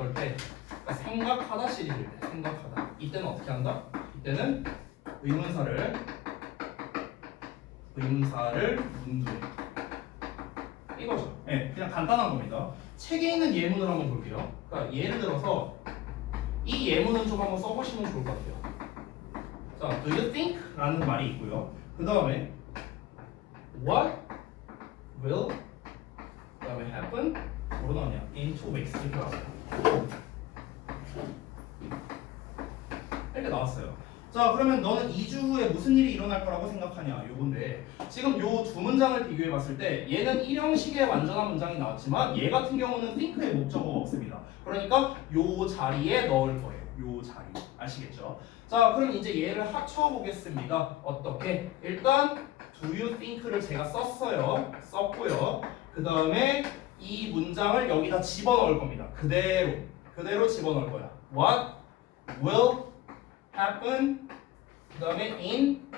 어떨 때? 그러니까 생각하다 시리즈일 때 생각하다. 이때는 어떻게 한다? 이때는 의문사를 문두에 이거죠. 네, 그냥 간단한 겁니다. 책에 있는 예문을 한번 볼게요. 그러니까 예를 들어서 이 예문은 좀 한번 써보시면 좋을 것 같아요. 자, do you think? 라는 말이 있고요. 그 다음에 what will 그 다음에 happen 뭐로 나오냐? in 2 weeks 이렇게 나왔어요. 이렇게 나왔어요. 자, 그러면 너는 2주 후에 무슨 일이 일어날 거라고 생각하냐? 요건데 지금 요 두 문장을 비교해 봤을 때 얘는 일형식의 완전한 문장이 나왔지만 얘 같은 경우는 think의 목적어가 없습니다. 그러니까 요 자리에 넣을 거예요. 요 자리. 아시겠죠? 자, 그럼 이제 얘를 합쳐 보겠습니다. 어떻게? 일단 do you think를 제가 썼어요. 썼고요. 그 다음에 이 문장을 여기다 집어넣을 겁니다. 그대로 집어넣을 거야. What will happen? 그 다음에 in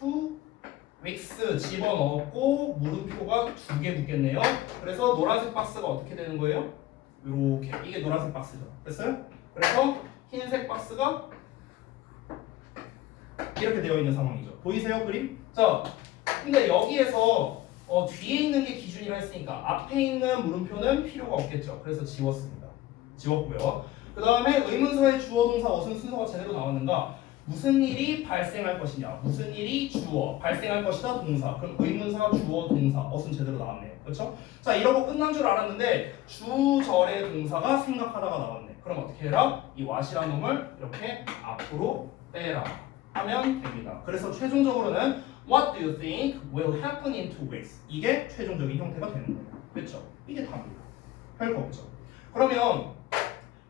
2 weeks 집어넣었고 물음표가 2개 붙겠네요. 그래서 노란색 박스가 어떻게 되는 거예요? 이렇게. 이게 노란색 박스죠. 됐어요? 그래서 흰색 박스가 이렇게 되어 있는 상황이죠. 보이세요, 그림? 자, 근데 여기에서 뒤에 있는 게 기준이라 했으니까 앞에 있는 물음표는 필요가 없겠죠. 그래서 지웠습니다. 지웠고요. 그 다음에 의문사의 주어, 동사, 어순 순서가 제대로 나왔는가? 무슨 일이 발생할 것이냐? 무슨 일이 주어, 발생할 것이다 동사. 그럼 의문사, 주어, 동사, 어순 제대로 나왔네요. 그렇죠? 자, 이러고 끝난 줄 알았는데 주절의 동사가 생각하다가 나왔네. 그럼 어떻게 해라? 이 what이라는 놈을 이렇게 앞으로 빼라 하면 됩니다. 그래서 최종적으로는 What do you think will happen in 2 weeks? 이게 최종적인 형태가 되는 거예요. 그렇죠? 이게 답입니다. 별거 없죠. 그러면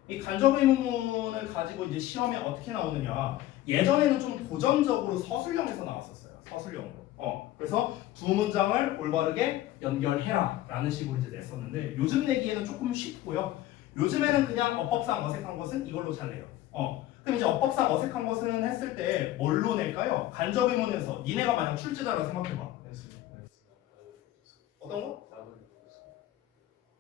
이 간접 의문문을 가지고 이제 시험에 어떻게 나오느냐? 예전에는 좀 도전적으로 서술형에서 나왔었어요. 서술형으로. 그래서 두 문장을 올바르게 연결해라 라는 식으로 이제 냈었는데 요즘 내기에는 조금 쉽고요. 요즘에는 그냥 어법상 어색한 것은 이걸로 잘 내요. 그럼 이제 어법상 어색한 것은 했을 때 뭘로 낼까요? 간접 의문에서 니네가 만약 출제자라 생각해봐. 어떤 거?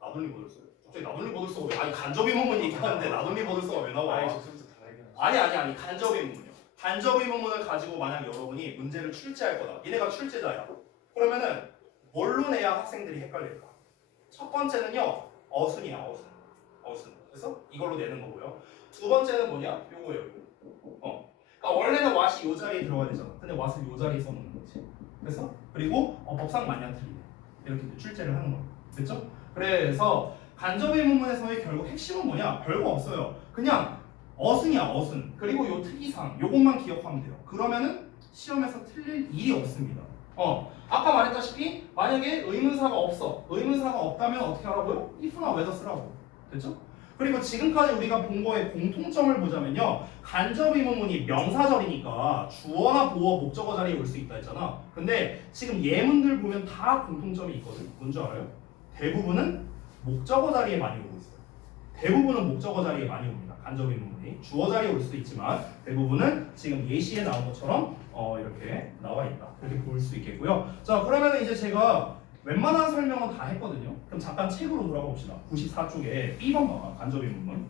나돌리 보들서요? 갑자기 나돌리 보들서가 왜? 아니 간접 의문문 얘기하는데 나돌리 보들서가 왜 나와? 아니 간접 의문문이요. 간접 의문문을 가지고 만약 여러분이 문제를 출제할 거다. 니네가 출제자야. 그러면은 뭘로 내야 학생들이 헷갈릴까? 첫 번째는요 어순이야 어순. 그래서 이걸로 내는 거고요. 두 번째는 뭐냐? 요거예요. 그러니까 원래는 what이 요 자리에 들어가야 되잖아. 근데 what을 요 자리에 써놓는 거지. 그래서 그리고 법상 마냥 틀리네. 이렇게 출제를 하는 거예요. 됐죠? 그래서 간접 의문문에서의 결국 핵심은 뭐냐? 별거 없어요. 그냥 어순이야 어순. 그리고 요 특이사항 요것만 기억하면 돼요. 그러면은 시험에서 틀릴 일이 없습니다. 아까 말했다시피 만약에 의문사가 없어. 의문사가 없다면 어떻게 하라고요? if나 whether 쓰라고. 됐죠? 그리고 지금까지 우리가 본 거의 공통점을 보자면요. 간접 의문문이 명사절이니까 주어나 보어, 목적어 자리에 올 수 있다 했잖아. 근데 지금 예문들 보면 다 공통점이 있거든. 뭔지 알아요? 대부분은 목적어 자리에 많이 오고 있어요. 대부분은 목적어 자리에 많이 옵니다. 간접 의문문이 주어 자리에 올 수도 있지만 대부분은 지금 예시에 나온 것처럼 이렇게 나와 있다. 이렇게 볼 수 있겠고요. 자, 그러면 이제 제가 웬만한 설명은 다 했거든요. 그럼 잠깐 책으로 돌아가 봅시다. 94쪽에 B번 봐봐. 간접 의문문.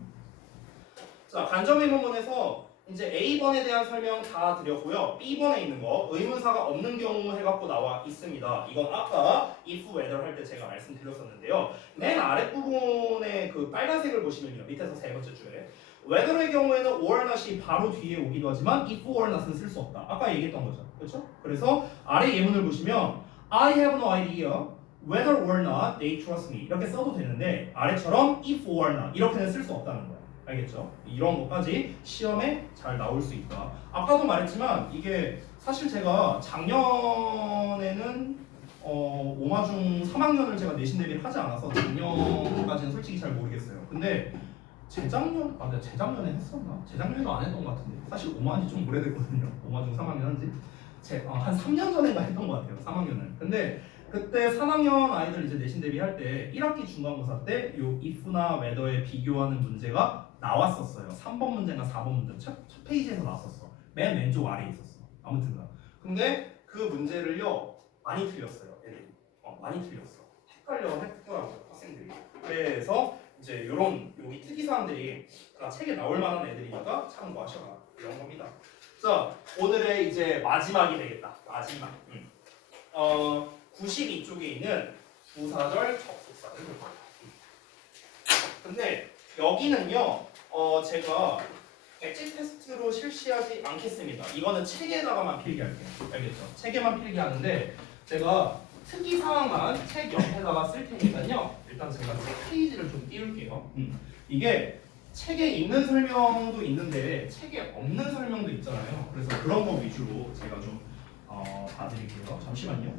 자, 간접 의문문에서 이제 A번에 대한 설명 다 드렸고요. B번에 있는 거 의문사가 없는 경우 해갖고 나와 있습니다. 이건 아까 if, whether 할 때 제가 말씀드렸었는데요. 맨 아랫부분에 그 빨간색을 보시면요. 밑에서 세 번째 줄에 whether의 경우에는 or not이 바로 뒤에 오기도 하지만 if or not은 쓸 수 없다. 아까 얘기했던 거죠. 그렇죠? 그래서 아래 예문을 보시면 I have no idea whether or not they trust me 이렇게 써도 되는데 아래처럼 if or not 이렇게는 쓸 수 없다는 거예요. 알겠죠? 이런 것까지 시험에 잘 나올 수 있다. 아까도 말했지만 이게 사실 제가 작년에는 5마중 3학년을 제가 내신 대비를 하지 않아서 작년까지는 솔직히 잘 모르겠어요. 근데 내가 재작년에 했었나? 재작년에도 안 했던 것 같은데 사실 5만이 좀 오래됐거든요. 5마중 3학년 한지 한 3년 전인가 했던 것 같아요. 3학년은. 근데 그때 3학년 아이들 이제 내신 대비할 때 1학기 중간고사 때 요 if나 whether에 비교하는 문제가 나왔었어요. 3번 문제인가 4번 문제 첫 페이지에서 나왔었어. 맨 왼쪽 아래에 있었어. 아무튼가. 근데 그 문제를요 많이 틀렸어요. 애들이. 많이 틀렸어. 헷갈려 했더라고요 학생들이. 그래서 이제 요런 여기 특이사항들이 다 책에 나올 만한 애들이니까 참고하셔라 이런 겁니다. 자, 오늘의 이제 마지막이 되겠다. 마지막. 92쪽에 있는 부사절 접속사를 볼 거예요. 근데 여기는요, 제가 엣지 테스트로 실시하지 않겠습니다. 이거는 책에다가만 필기할게요. 알겠죠? 책에만 필기하는데 제가 특이 사항만 책 옆에다가 쓸 테니까요. 일단 제가 페이지를 좀 띄울게요. 이게 책에 있는 설명도 있는데 책에 없는 설명도 있잖아요. 그래서 그런 거 위주로 제가 좀 봐드릴게요. 잠시만요.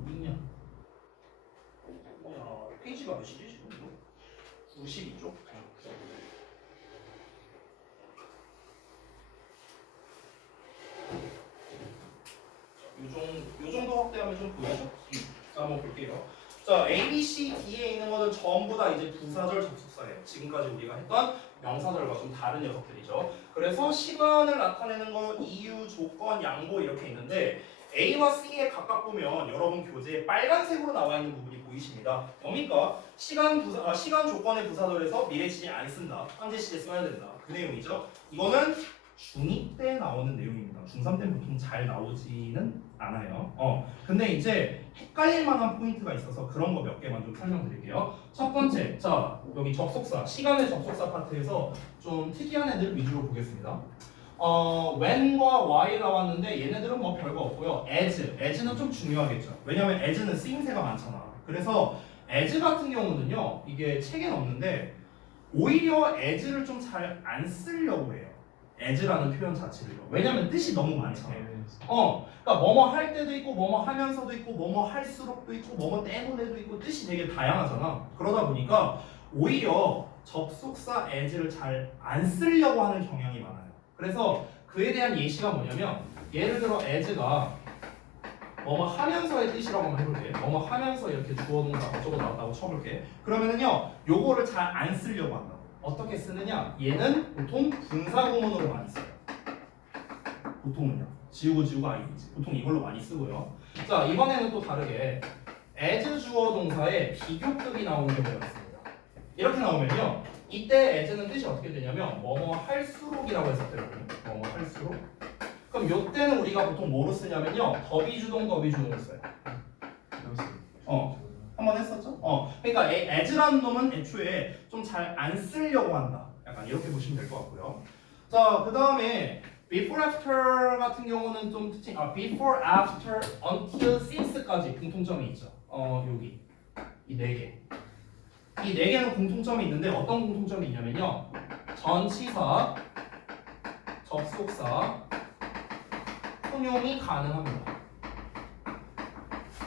어디 있냐? 페이지가 몇이지 지금? 92쪽? 요 정도 확대하면 좀 보이죠? 자, 한번 볼게요. 자, A, B, C, D에 있는 거는 전부 다 이제 부사절 접속사예요. 지금까지 우리가 했던 명사절과 좀 다른 녀석들이죠. 그래서 시간을 나타내는 거, 이유, 조건, 양보 이렇게 있는데 A와 C에 각각 보면 여러분 교재에 빨간색으로 나와 있는 부분이 보이십니다. 뭡니까? 시간 조건의 부사절에서 미래 시제 안 쓴다. 현재 시제 써야 된다. 그 내용이죠. 이거는 중2 때 나오는 내용입니다. 중3 때는 보통 잘 나오지는 않아요. 근데 이제 헷갈릴 만한 포인트가 있어서 그런 거 몇 개만 좀 설명드릴게요. 첫 번째, 자 여기 접속사, 시간의 접속사 파트에서 좀 특이한 애들 위주로 보겠습니다. when과 why 나왔는데 얘네들은 뭐 별거 없고요. as는 좀 중요하겠죠. 왜냐면 as는 쓰임새가 많잖아. 그래서 as 같은 경우는요, 이게 책엔 없는데 오히려 as를 좀 잘 안 쓰려고 해요. as라는 표현 자체를요. 왜냐면 뜻이 너무 많잖아. 그러니까 뭐뭐 할 때도 있고, 뭐뭐 하면서도 있고, 뭐뭐 할수록도 있고, 뭐뭐 때문에도 있고, 뜻이 되게 다양하잖아. 그러다 보니까 오히려 접속사 as를 잘 안 쓰려고 하는 경향이 많아요. 그래서 그에 대한 예시가 뭐냐면, 예를 들어 as가 뭐뭐 하면서의 뜻이라고 한번 해볼게. 뭐뭐 하면서 이렇게 주어 동사 어쩌고 나왔다고 쳐볼게. 그러면은요, 요거를 잘 안 쓰려고 한다. 어떻게 쓰느냐? 얘는 보통 분사구문으로 많이 써요. 보통은요. 지우고 ing. 보통 이걸로 많이 쓰고요. 자, 이번에는 또 다르게 as 주어 동사에 비교급이 나오는 경우가 있습니다. 이렇게 나오면요, 이때 as는 뜻이 어떻게 되냐면 뭐뭐 할수록이라고 했었거든요. 뭐뭐 할수록. 그럼 요때는 우리가 보통 뭐로 쓰냐면요, 더비주동 더비주동을 써요. 한번 했었죠? 그러니까 as라는 놈은 애초에 좀 잘 안 쓰려고 한다. 약간 이렇게 보시면 될 것 같고요. 자, 그 다음에 before, after 같은 경우는 좀 특징, before, after, until, since까지 공통점이 있죠. 여기 이 네 개. 이 네 개는 공통점이 있는데 어떤 공통점이 있냐면요, 전치사, 접속사, 통용이 가능합니다.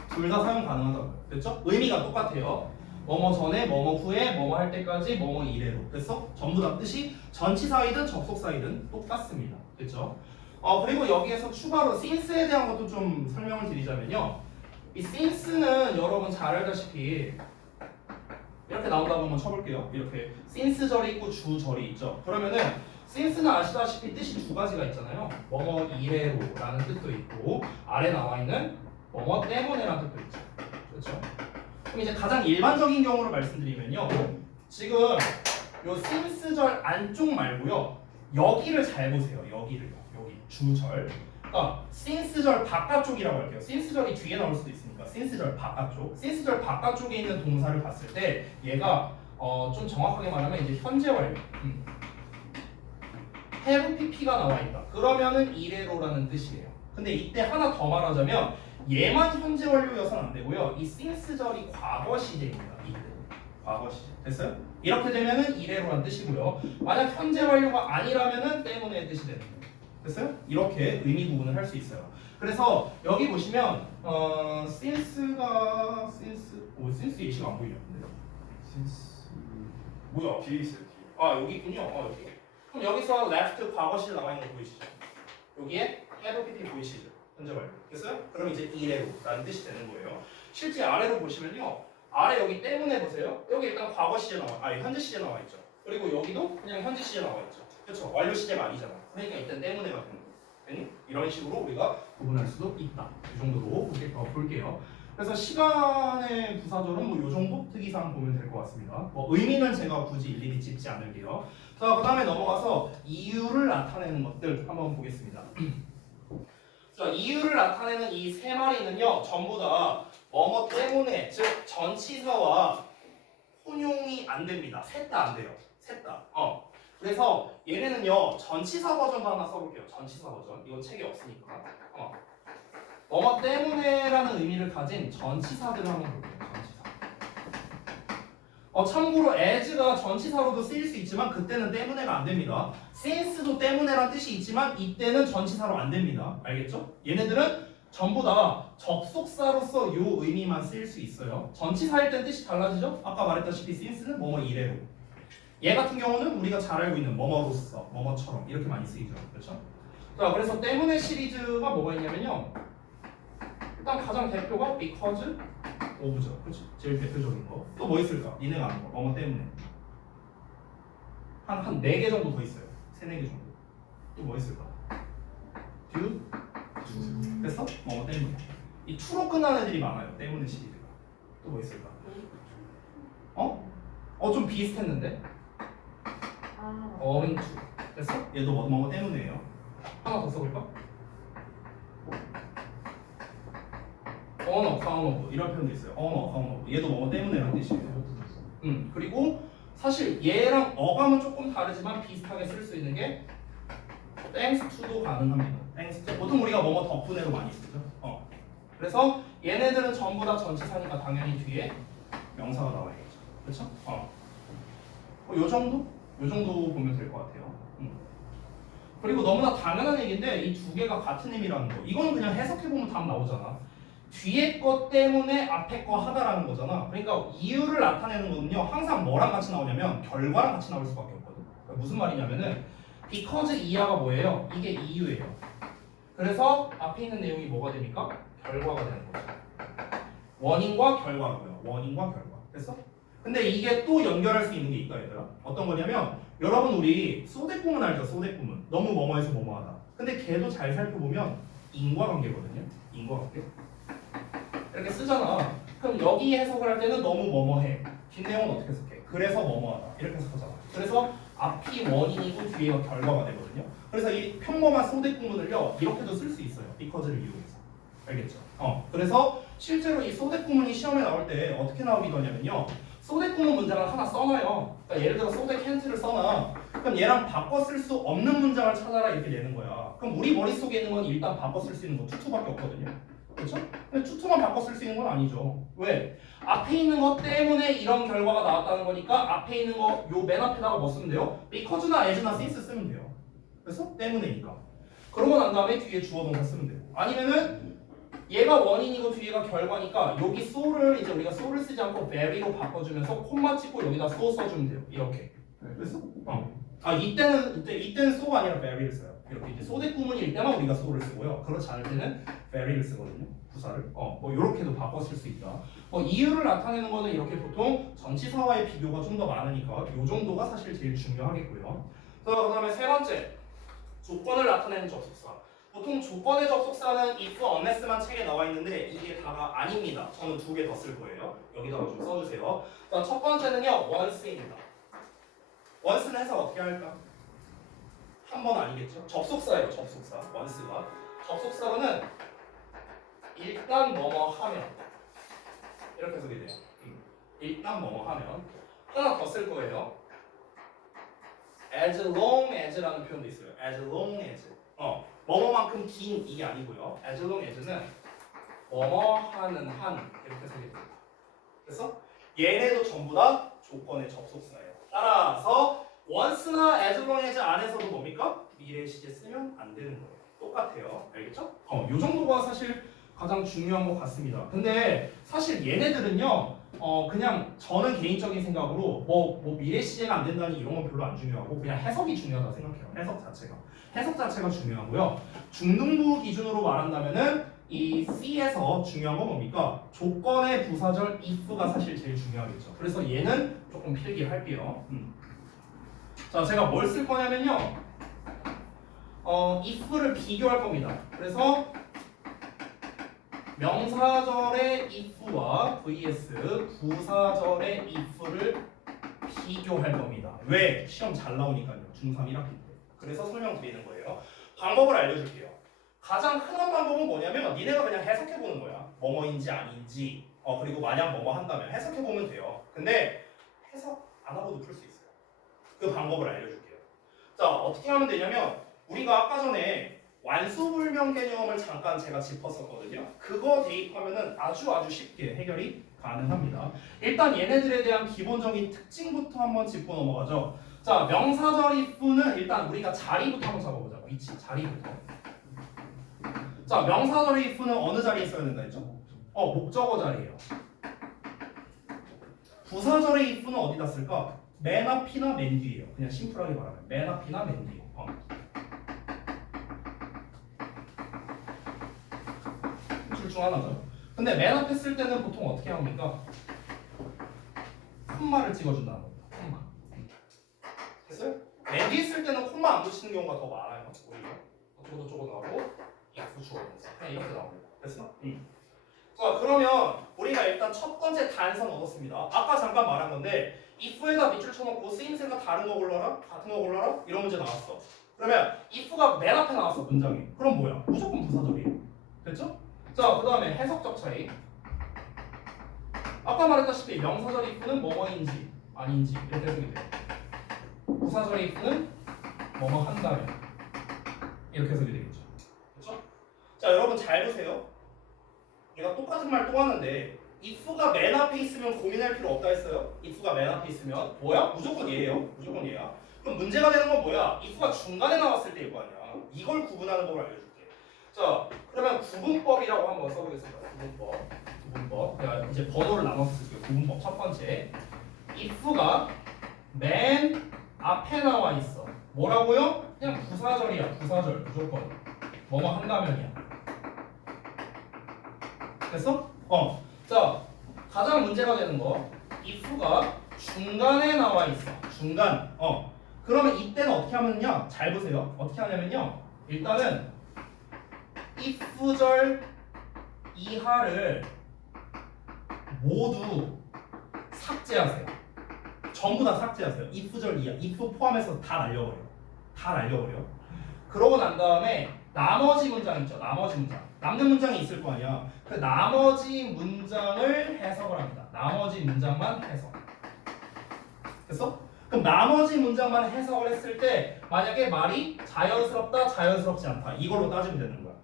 둘 다 사용 가능하다고요. 됐죠? 의미가 똑같아요. 뭐뭐 전에, 뭐뭐 후에, 뭐뭐 할 때까지, 뭐뭐 이래로. 그래서 전부 다 뜻이 전치사이든 접속사이든 똑같습니다. 됐죠? 그리고 여기에서 추가로 since에 대한 것도 좀 설명을 드리자면요, 이 since는 여러분 잘 알다시피 이렇게 나온다고 한번 쳐볼게요. 이렇게 since절이 있고 주절이 있죠. 그러면은 since는 아시다시피 뜻이 두 가지가 있잖아요. 뭐뭐 이래로라는 뜻도 있고, 아래 나와 있는 뭐뭐 때문에라는 뜻도 있죠. 그렇죠? 그럼 이제 가장 일반적인 경우로 말씀드리면요, 지금 요 since절 안쪽 말고요, 여기를 잘 보세요. 여기를요. 여기 주절. 그러니까 since절 바깥쪽이라고 할게요. since절이 뒤에 나올 수도 있으니까 since절 바깥쪽. since절 바깥쪽에 있는 동사를 봤을 때 얘가 좀 정확하게 말하면 이제 현재 완료. have pp가 나와 있다. 그러면은 이래로라는 뜻이에요. 근데 이때 하나 더 말하자면 얘만 현재 완료여서는 안 되고요. 이 since절이 과거 시제입니다. 이때 과거 시제. 됐어요? 이렇게 되면은 이래로란 뜻이고요. 만약 현재 완료가 아니라면은 때문에 뜻이 되는 거예요. 됐어요? 이렇게 의미 구분을 할 수 있어요. 그래서 여기 보시면 since가 since 예시가 안 보이냐? since 뭐야? 뒤에 있어요. 여기 있군요. 여기. 그럼 여기서 left 과거 시제 나와 있는 거 보이시죠? 여기에 have pp 보이시죠? 현재 완료. 됐어요? 그럼 이제 이래로라는 뜻이 되는 거예요. 실제 아래로 보시면요, 아래 여기 때문에 보세요. 여기 일단 과거 시제 현재 시제 나와 있죠. 그리고 여기도 그냥 현재 시제 나와 있죠. 그렇죠? 완료 시제가 아니잖아. 그러니까 일단 때문에가 되는 거예요. 이런 식으로 우리가 구분할 수도 있다. 이 정도로 볼게요. 그래서 시간의 부사절은 뭐 요 정도 특이사항 보면 될 것 같습니다. 뭐 의미는 제가 굳이 일일이 짚지 않을게요. 자, 그 다음에 넘어가서 이유를 나타내는 것들 한번 보겠습니다. 자, 이유를 나타내는 이 세 마리는요, 전부 다 뭐뭐 때문에, 즉 전치사와 혼용이 안 됩니다. 셋 다 안 돼요. 셋 다. 그래서 얘네는요, 전치사 버전도 하나 써볼게요. 전치사 버전. 이건 책에 없으니까. 뭐뭐 때문에라는 의미를 가진 전치사들을 한번 볼게요. 전치사. 참고로 as가 전치사로도 쓰일 수 있지만 그때는 때문에가 안 됩니다. since도 때문에란 뜻이 있지만 이때는 전치사로 안 됩니다. 알겠죠? 얘네들은 전부 다 접속사로서 요 의미만 쓰일 수 있어요. 전치사일 땐 뜻이 달라지죠? 아까 말했다시피 since는 뭐뭐 이래로. 얘 같은 경우는 우리가 잘 알고 있는 뭐뭐로서, 뭐뭐처럼 이렇게 많이 쓰이죠. 그렇죠? 자, 그래서 때문에 시리즈가 뭐가 있냐면요. 일단 가장 대표가 because of죠. 그렇죠? 제일 대표적인 거. 또 뭐 있을까? 니네가 아는 거. 뭐뭐 때문에. 한 4개 정도 더 있어요. 3, 4개 정도. 또 뭐 있을까? due? 됐어? 뭐뭐 때문에. 이 to로 끝나는 애들이 많아요. 때문에 시리즈가. 또 뭐 있을까? 좀 비슷했는데? owing to. 됐어? 얘도 뭐뭐 때문에예요. 하나 더 써볼까? on account of 이런 표현도 있어요. on account of 얘도 뭐뭐 때문에라는 뜻이에요. 그리고 사실 얘랑 어감은 조금 다르지만 비슷하게 쓸 수 있는 게 thanks to도 가능합니다. thanks to. 보통 우리가 뭐뭐 덕분에로 많이 쓰죠. 그래서 얘네들은 전부 다 전치사니까 당연히 뒤에 명사가 나와야겠죠. 그렇죠? 요 정도? 요 정도 보면 될 것 같아요. 그리고 너무나 당연한 얘기인데 이 두 개가 같은 의미라는 거. 이거는 그냥 해석해보면 답 나오잖아. 뒤에 거 때문에 앞에 거 하다라는 거잖아. 그러니까 이유를 나타내는 거는요. 항상 뭐랑 같이 나오냐면 결과랑 같이 나올 수밖에 없거든. 그러니까 무슨 말이냐면은 because 이하가 뭐예요? 이게 이유예요. 그래서 앞에 있는 내용이 뭐가 됩니까? 결과가 되는 거죠. 원인과 결과고요. 원인과 결과. 됐어? 근데 이게 또 연결할 수 있는 게 있다 얘들아. 어떤 거냐면 여러분 우리 소대꾸문 알죠? 소대꾸문. 너무 뭐뭐해서 뭐뭐하다. 근데 걔도 잘 살펴보면 인과관계거든요. 인과관계. 이렇게 쓰잖아. 그럼 여기 해석을 할 때는 너무 뭐뭐해. 긴 내용은 어떻게 해석해? 그래서 뭐뭐하다. 이렇게 해석하잖아. 그래서 앞이 원인이고 뒤에가 결과가 되거든요. 그래서 이 평범한 소대꾸문을요 이렇게도 쓸 수 있어요. because를 이용해서. 알겠죠? 그래서 실제로 이 소대꾸문이 시험에 나올 때 어떻게 나오기도 하냐면요. 소대꾸문 문장을 하나 써놔요. 그러니까 예를 들어 소대 캔트를 써놔. 그럼 얘랑 바꿔 쓸 수 없는 문장을 찾아라 이렇게 되는 거야. 그럼 우리 머릿속에 있는 건 일단 바꿔 쓸 수 있는 거 투투밖에 없거든요. 그렇죠? 근데 투투만 바꿔 쓸 수 있는 건 아니죠. 왜? 앞에 있는 것 때문에 이런 결과가 나왔다는 거니까 앞에 있는 거 요 맨 앞에다가 뭐 쓰면 돼요? because나 as나 since 쓰면 돼요. 그래서 때문에니까. 그러고 난 다음에 뒤에 주어 동사 쓰면 되고. 아니면은 얘가 원인이고 뒤에가 결과니까 여기 so를 이제 우리가 so를 쓰지 않고 very로 바꿔주면서 콤마 찍고 여기다 so 써주면 돼요. 이렇게. 그래서 이때는 so가 아니라 very를 써요. 이렇게 이제 소대꾸문일 때만 우리가 so를 쓰고요. 그렇지 않을 때는 very를 쓰거든요. 부사를. 뭐 이렇게도 바꿔 쓸 수 있다. 이유를 나타내는 거는 이렇게 보통 전치사와의 비교가 좀 더 많으니까 요 정도가 사실 제일 중요하겠고요. 자, 그다음에 세 번째 조건을 나타내는 접속사. 보통 조건의 접속사는 if, unless만 책에 나와 있는데 이게 다가 아닙니다. 저는 2개 더 쓸 거예요. 여기다가 좀 써주세요. 자, 첫 번째는요 once입니다. once는 해석 어떻게 할까? 한 번 아니겠죠? 접속사예요. 접속사. once가 접속사로는 일단 뭐뭐 하면 이렇게 해석이 돼요. 일단 뭐뭐 하면 하나 더 쓸 거예요. as long as라는 표현도 있어요. as long as 뭐뭐만큼 긴 이게 아니고요. as long as는 뭐뭐 하는 한 이렇게 해석이 됩니다. 그래서 얘네도 전부 다 조건의 접속사예요. 따라서 once나 as long as 안에서도 뭡니까? 미래 시제 쓰면 안 되는 거예요. 똑같아요. 알겠죠? 요 정도가 사실 가장 중요한 것 같습니다. 근데 사실 얘네들은요, 그냥 저는 개인적인 생각으로 뭐 미래 시제가 안 된다니 이런 건 별로 안 중요하고 그냥 해석이 중요하다 생각해요. 해석 자체가 중요하고요. 중등부 기준으로 말한다면은 이 C에서 중요한 건 뭡니까? 조건의 부사절 if가 사실 제일 중요하겠죠. 그래서 얘는 조금 필기할게요. 자, 제가 뭘 쓸 거냐면요, if를 비교할 겁니다. 그래서 명사절의 if와 vs 부사절의 if를 비교할 겁니다. 왜? 시험 잘 나오니까요. 중3 1학기 때. 그래서 설명드리는 거예요. 방법을 알려줄게요. 가장 흔한 방법은 뭐냐면 니네가 그냥 해석해보는 거야. 뭐뭐인지 아닌지 그리고 만약 뭐뭐 한다면 해석해보면 돼요. 근데 해석 안 하고도 풀 수 있어요. 그 방법을 알려줄게요. 자, 어떻게 하면 되냐면 우리가 아까 전에 완수불명 개념을 잠깐 제가 짚었었거든요. 그거 대입하면은 아주 쉽게 해결이 가능합니다. 일단 얘네들에 대한 기본적인 특징부터 한번 짚고 넘어가죠. 자, 명사절 if는 일단 우리가 자리부터 한번 잡아보자. 위치, 자리부터. 자, 명사절 if는 어느 자리에 있어야 된다 했죠? 목적어 자리예요. 부사절의 if는 어디다 쓸까? 맨 앞이나 맨 뒤예요. 그냥 심플하게 말하면 맨 앞이나 맨 뒤. 둘 중 하나죠. 근데 맨 앞에 쓸 때는 보통 어떻게 합니까? 콤마를 찍어준다는 겁니다. 콤마. 됐어요? 맨 뒤에 쓸 때는 콤마 안 붙이는 경우가 더 많아요. 오히려 저거 나오고 약수 주어면서 그냥 이렇게 나옵니다. 됐어? 자, 그러면 우리가 일단 첫 번째 단선 얻었습니다. 아까 잠깐 말한 건데 if에다 밑줄 쳐놓고 쓰임새가 다른 거 골라라? 같은 거 골라라? 이런 문제 나왔어. 그러면 if가 맨 앞에 나왔어, 문장에. 그럼 뭐야? 무조건 부사절이에요. 됐죠? 자, 그 다음에 해석적 차이. 아까 말했다시피 명사절 if는 뭐뭐인지 아닌지 이렇게 해석이 돼요. 부사절 if는 뭐뭐 한다면 이렇게 해석이 되겠죠. 그렇죠? 자, 여러분 잘 보세요. 내가 똑같은 말 또 하는데 if가 맨 앞에 있으면 고민할 필요 없다 했어요. if가 맨 앞에 있으면 뭐야? 무조건 얘예요. 무조건 얘야. 그럼 문제가 되는 건 뭐야? if가 중간에 나왔을 때일 거 아니야. 이걸 구분하는 법을 알려줄게. 자, 그러면 구분법이라고 한번 써보겠습니다. 구분법. 제가 이제 번호를 나눠서 쓸게요. 구분법 첫 번째. if가 맨 앞에 나와 있어. 뭐라고요? 그냥 부사절이야. 부사절 무조건. 뭐뭐 한다면이야. 됐어? 자, 가장 문제가 되는 거 if가 중간에 나와 있어. 중간. 그러면 이때는 어떻게 하면요? 잘 보세요. 어떻게 하냐면요. 일단은 if절 이하를 모두 삭제하세요. 전부 다 삭제하세요. if절 이하, if 포함해서 다 날려버려. 다 날려버려. 그러고 난 다음에 나머지 문장 있죠. 나머지 문장. 남는 문장이 있을 거 아니야. 그 나머지 문장을 해석을 합니다. 나머지 문장만 해석. 됐어? 그럼 나머지 문장만 해석을 했을 때 만약에 말이 자연스럽다, 자연스럽지 않다. 이걸로 따지면 되는 거야.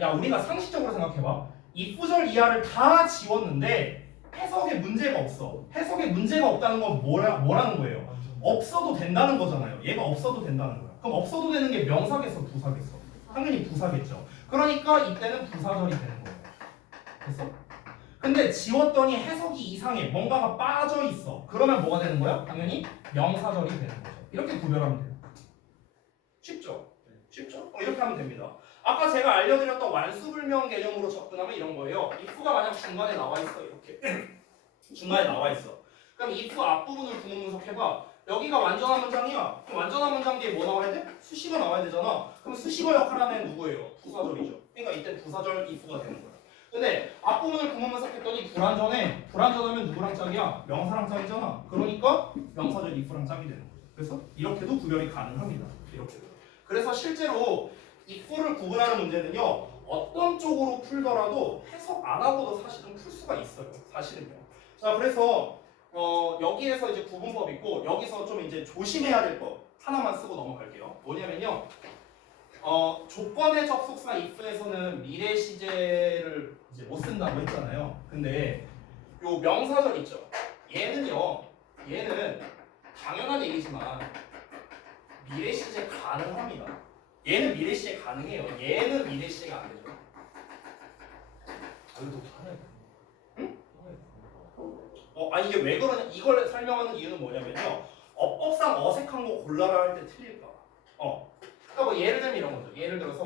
야, 우리가 상식적으로 생각해봐. if절 이하를 다 지웠는데 해석에 문제가 없어. 해석에 문제가 없다는 건 뭐라는 거예요? 없어도 된다는 거잖아요. 얘가 없어도 된다는 거야. 그럼 없어도 되는 게 명사겠어, 부사겠어? 당연히 부사겠죠. 그러니까 이때는 부사절이 되는 거예요. 됐어? 근데 지웠더니 해석이 이상해. 뭔가가 빠져 있어. 그러면 뭐가 되는 거야? 당연히 명사절이 되는 거죠. 이렇게 구별하면 돼요. 쉽죠? 쉽죠? 이렇게 하면 됩니다. 아까 제가 알려드렸던 완수불명 개념으로 접근하면 이런 거예요. if가 만약 중간에 나와 있어. 이렇게 중간에 나와 있어. 그럼 if 앞부분을 구분 분석해봐. 여기가 완전한 문장이야. 그럼 완전한 문장 뒤에 뭐 나와야 돼? 수식어 나와야 되잖아. 그럼 수식어 역할하는 애는 누구예요? 부사절이죠. 그러니까 이때 부사절 if가 되는 거야. 근데 앞부분을 구분 분석했더니 불완전해. 불완전하면 누구랑 짝이야? 명사랑 짝이잖아. 그러니까 명사절 if랑 짝이 되는 거죠. 그래서 이렇게도 구별이 가능합니다. 이렇게도. 그래서 실제로 if를 구분하는 문제는요. 어떤 쪽으로 풀더라도 해석 안 하고도 사실은 풀 수가 있어요. 사실은요. 자, 그래서 여기에서 이제 구분법 있고 여기서 좀 이제 조심해야 될 법 하나만 쓰고 넘어갈게요. 뭐냐면요. 조건의 접속사 if에서는 미래 시제를 이제 못 쓴다고 했잖아요. 근데 요 명사절 있죠. 얘는 당연한 얘기지만 미래 시제 가능합니다. 얘는 미래 시제 가능해요. 얘는 미래 시제가 안 되죠. 이게 왜 그러냐? 이걸 설명하는 이유는 뭐냐면요. 어법상 어색한 거 골라라 할 때 틀릴까 봐. 그러니까 뭐 예를 들면 이런 거죠. 예를 들어서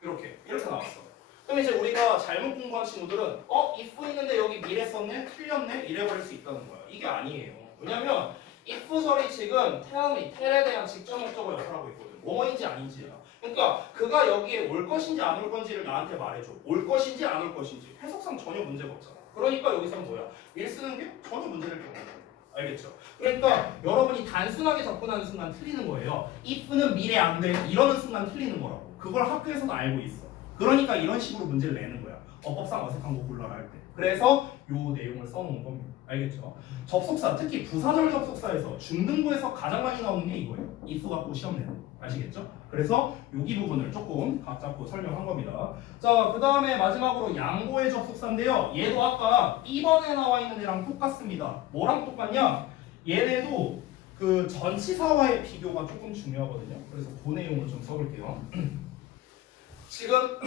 이렇게 나왔어. 그럼 이제 우리가 잘못 공부한 친구들은 if 있는데 여기 미래 썼네? 틀렸네? 이래버릴 수 있다는 거야. 이게 아니에요. 왜냐면 if설이 지금 텔에 대한 직접 목적어 역할을 하고 있거든. 뭐인지 아닌지야. 그러니까 그가 여기에 올 것인지 안 올 건지를 나한테 말해줘. 올 것인지 안 올 것인지. 해석상 전혀 문제가 없잖아. 그러니까 여기서는 뭐야? will 쓰는 게 전혀 문제될 게 없는 거야. 알겠죠? 그러니까 여러분이 단순하게 접근하는 순간 틀리는 거예요. if는 미래 안 돼. 이러는 순간 틀리는 거라고. 그걸 학교에서도 알고 있어. 그러니까 이런 식으로 문제를 내는 거야. 어법상 어색한 거 골라라 할 때. 그래서 요 내용을 써놓은 겁니다. 알겠죠? 접속사, 특히 부사절 접속사에서 중등부에서 가장 많이 나오는 게 이거예요. if 갖고 시험 내는 거. 아시겠죠? 그래서 여기 부분을 조금 각 잡고 설명한 겁니다. 자, 그 다음에 마지막으로 양보의 접속사인데요. 얘도 아까 2번에 나와 있는 애랑 똑같습니다. 뭐랑 똑같냐? 얘네도 그 전치사와의 비교가 조금 중요하거든요. 그래서 그 내용을 좀 써볼게요. 지금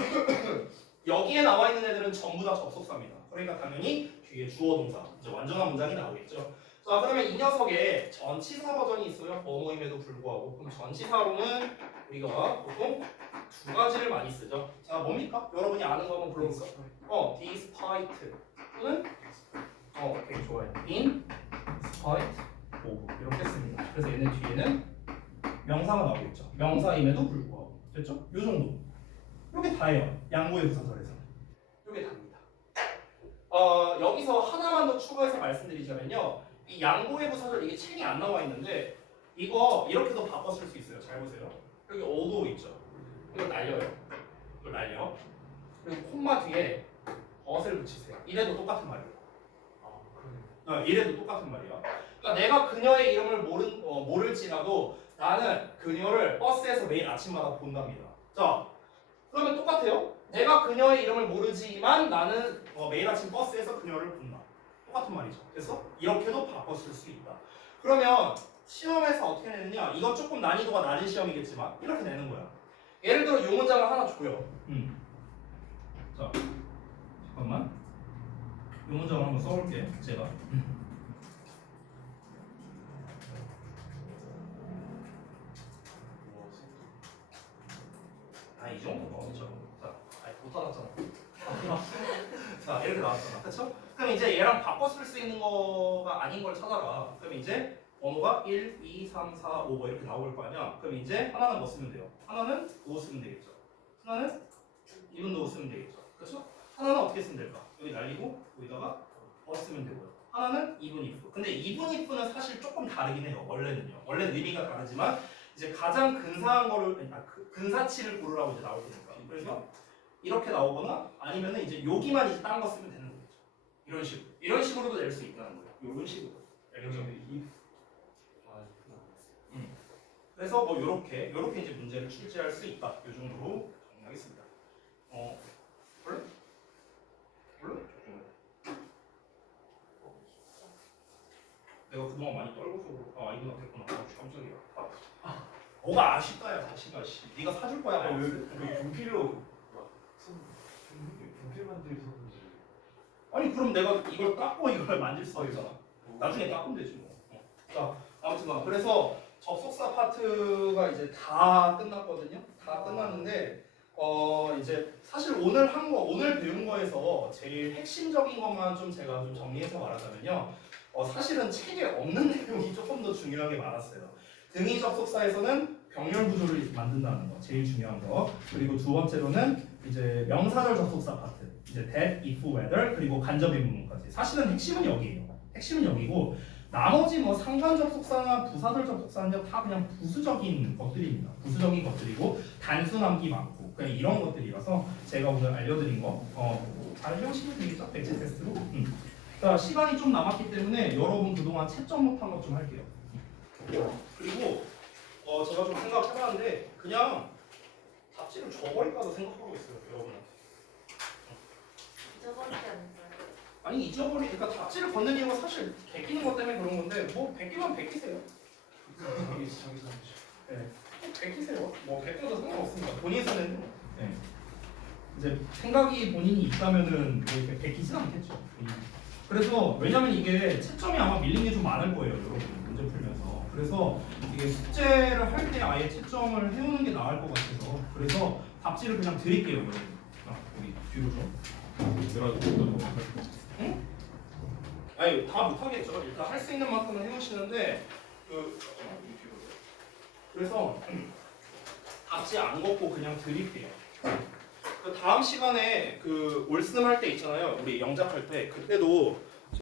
여기에 나와 있는 애들은 전부 다 접속사입니다. 그러니까 당연히 뒤에 주어 동사, 이제 완전한 문장이 나오겠죠. 자, 그러면 이 녀석에 전치사 버전이 있어요. 뭐뭐임에도 불구하고. 그럼 전치사로는 우리가 보통 두 가지를 많이 쓰죠. 자, 뭡니까? 여러분이 아는 거 한번 불러볼까? despite 또는 되게 좋아요. in spite of 이렇게 씁니다. 그래서 얘는 뒤에는 명사가 나오겠죠. 명사임에도 불구하고. 됐죠? 요 정도. 요게 다예요. 양보의 부사절에서. 요게 답니다. 여기서 하나만 더 추가해서 말씀드리자면요. 이 양보의 부사절 이게 책이 안 나와 있는데 이거 이렇게도 바꿔 쓸 수 있어요. 잘 보세요. 여기 오도 있죠. 이걸 날려요. 이걸 날려. 그리고 콤마 뒤에 벗을 붙이세요. 이래도 똑같은 말이에요. 이래도 똑같은 말이야. 그러니까 내가 그녀의 이름을 모를지라도 나는 그녀를 버스에서 매일 아침마다 본답니다. 자, 그러면 똑같아요. 내가 그녀의 이름을 모르지만 나는 매일 아침 버스에서 그녀를 본다. 똑같은 말이죠. 그래서 이렇게도 바꿔 쓸 수 있다. 그러면 시험에서 어떻게 내느냐? 이건 조금 난이도가 낮은 시험이겠지만 이렇게 내는 거야. 예를 들어 이 문장을 하나 줘요. 자, 잠깐만. 이 문장을 한번 써볼게. 제가. 이 정도 나오죠. 자, 못 알았잖아. 자, 이렇게 나왔잖아. 그쵸? 그럼 이제 얘랑 바꿔 쓸 수 있는 거가 아닌 걸 찾아라. 그럼 이제 번호가 1, 2, 3, 4, 5 뭐 이렇게 나올 거 아니야? 그럼 이제 하나는 뭐 쓰면 돼요? 하나는 5 쓰면 되겠죠. 하나는 2분도 5 쓰면 되겠죠. 그렇죠? 하나는 어떻게 쓰면 될까? 여기 날리고 여기다가 쓰면 되고요. 하나는 2분 if. 근데 2분 if는 사실 조금 다르긴 해요. 원래는요. 원래는 의미가 다르지만 이제 가장 근사한 거를 근사치를 고르라고 이제 나올 테니까. 그래서 이렇게 나오거나 아니면은 이제 여기만 이제 딴 거 쓰면 되는 거겠죠. 이런 식으로. 이런 식으로도 낼 수 있다는 거예요. 이런 식으로. 그래서 뭐 요렇게 이제 문제를 출제할 수 있다. 이 정도로 정리하겠습니다. 원래? 내가 그동안 많이 떨고서 이거 됐구나. 깜짝이야. 뭐가 아쉽다 야 다시가 씨. 네가 사줄 거야. 분필로 분필 만들기 었는지 아니 그럼 내가 이걸 깎고 이걸 만질 수가 있잖아. 나중에 깎으면 되지 뭐. 자 아무튼 그래서 접속사 파트가 이제 다 끝났거든요. 다 끝났는데 이제 사실 오늘 오늘 배운 거에서 제일 핵심적인 것만 좀 제가 좀 정리해서 말하자면요. 사실은 책에 없는 내용이 조금 더 중요하게 많았어요. 등위 접속사에서는 병렬 구조를 만든다는 거 제일 중요한 거. 그리고 두 번째로는 이제 명사절 접속사 파트. 이제 that, if, whether 그리고 간접의 부분까지. 사실은 핵심은 여기예요. 핵심은 여기고 나머지 뭐 상관 접속사나 부사절 접속사는 다 그냥 부수적인 것들입니다. 부수적인 것들이고 단순함기 많고 그냥 이런 것들이라서 제가 오늘 알려드린 거 잘 해오시면 되겠죠? 백지 테스트로. 자 시간이 좀 남았기 때문에 여러분 그동안 채점 못한 것 좀 할게요. 그리고 제가 좀 생각해봤는데 그냥 답지를 줘버릴까도 생각하고 있어요, 여러분한테. 잊어버리지 않을까요? 아니 그러니까 답지를 건는 이유가 사실 베끼는 것 때문에 그런 건데 뭐 베끼면 베끼세요. 네, 베끼세요. 뭐 베껴도 상관없습니다. 본인 손에는. 네. 이제 생각이 본인이 있다면은 뭐 베끼진 않겠죠. 그래서 왜냐면 이게 채점이 아마 밀린 게 좀 많을 거예요, 여러분 문제 풀면서. 그래서 이게 숙제를 할 때 아예 채점을 해오는 게 나을 것 같아서 그래서 답지를 그냥 드릴게요, 여러분. 우리 뒤로 좀. 그래가지고 또 아니 다 못하겠죠. 일단 할 수 있는 만큼은 해오시는데 그래서 답지 안 걷고 그냥 드릴게요. 그 다음 시간에 그 올스름 할 때 있잖아요. 우리 영작할 때 그때도